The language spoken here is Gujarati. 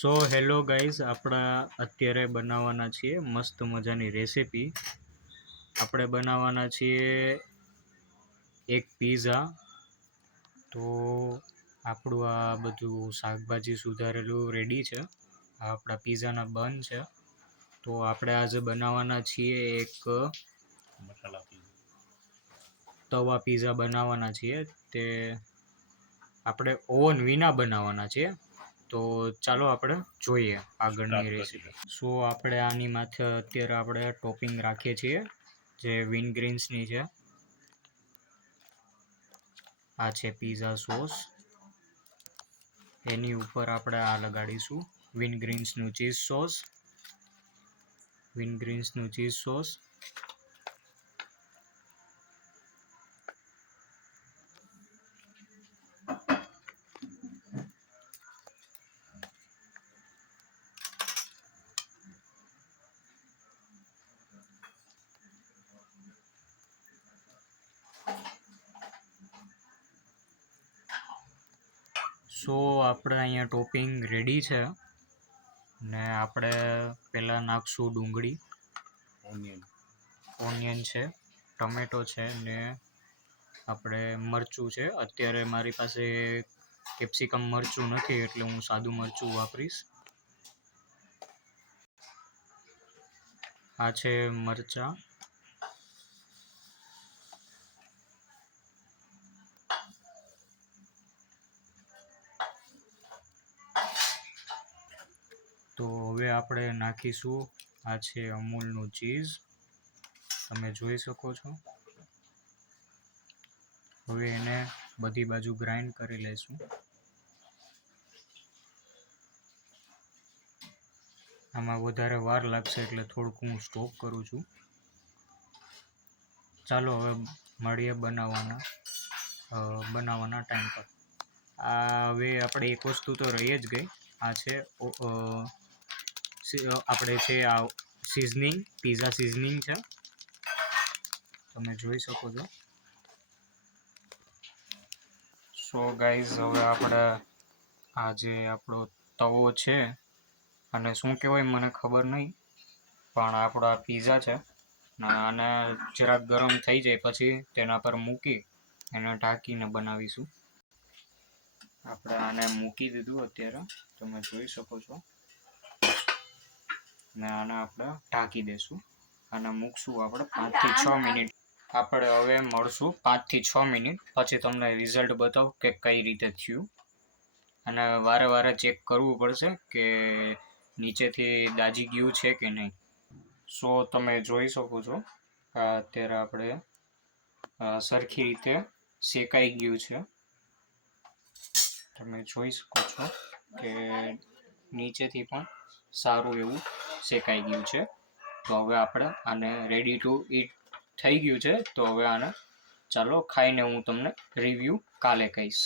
સો હેલો ગાઈઝ, આપણા અત્યારે બનાવવાના છીએ મસ્ત મજાની રેસીપી. આપણે બનાવવાના છીએ એક પીઝા. તો આપણું આ બધું શાકભાજી સુધારેલું રેડી છે. આ આપણા પીઝાના બન છે. તો આપણે આજે બનાવવાના છીએ એક મસાલા પીઝા, તવા પીઝા બનાવવાના છીએ. તે આપણે ઓવન વિના બનાવવાના છીએ. તો ચાલો આપણે જોઈએ આગળની રેસીપી. સો આપણે આની માથે અત્યારે આપણે ટોપિંગ રાખીએ છીએ, જે વિનગ્રીન્સની છે. આ છે પીઝા સોસ. એની ઉપર આપણે આ લગાડીશું વિનગ્રીન્સનું ચીઝ સોસ. વિનગ્રીન્સનું ચીઝ સોસ. સો આપણે અહીંયા ટોપિંગ રેડી છે ને આપણે પહેલાં નાખશું ડુંગળી, ઓનિયન છે, ટમેટો છે ને આપણે મરચું છે. અત્યારે મારી પાસે કેપ્સિકમ મરચું નથી એટલે હું સાદું મરચું વાપરીશ. આ છે મરચાં. તો હવે આપણે નાખીશું, આ છે અમૂલનું ચીઝ, તમે જોઈ શકો છો. હવે એને બધી બાજુ ગ્રાઇન્ડ કરી લઈશું. આમાં વધારે વાર લાગશે એટલે થોડુંક હું સ્ટોપ કરું છું. ચાલો હવે મળીએ બનાવવાના ટાઈમ પર. આ હવે આપણે એક વસ્તુ તો રહી જ ગઈ. આ છે આપણે છે આ સિઝનિંગ, પીઝા સિઝનિંગ છે, તમે જોઈ શકો છો. સો ગાઈઝ, હવે આપણે આ જે આપણો તવો છે, અને શું કહેવાય મને ખબર નહીં, પણ આપણો આ પીઝા છે ને આને જરાક ગરમ થઈ જાય પછી તેના પર મૂકી એને ઢાંકીને બનાવીશું. આપણે આને મૂકી દીધું અત્યારે, તમે જોઈ શકો છો. ને આને આપણે ઢાંકી દઈશું. આને મૂકશું આપણે 5 થી 6 મિનિટ. આપણે હવે મળશું 5 થી 6 મિનિટ પછી તમને રિઝલ્ટ બતાવું કે કઈ રીતે થયું. અને વારે વારે ચેક કરવું પડશે કે નીચેથી દાજી ગયું છે કે નહીં. સો તમે જોઈ શકો છો અત્યારે આપણે સરખી રીતે શેકાઈ ગયું છે. તમે જોઈ શકો છો કે નીચેથી પણ સારું એવું શેકાઈ ગયું છે. તો હવે આપણે આને રેડી ટુ ઈટ થઈ ગયું છે. તો હવે આને ચાલો ખાઈને હું તમને રિવ્યૂ કાલે કહીશ.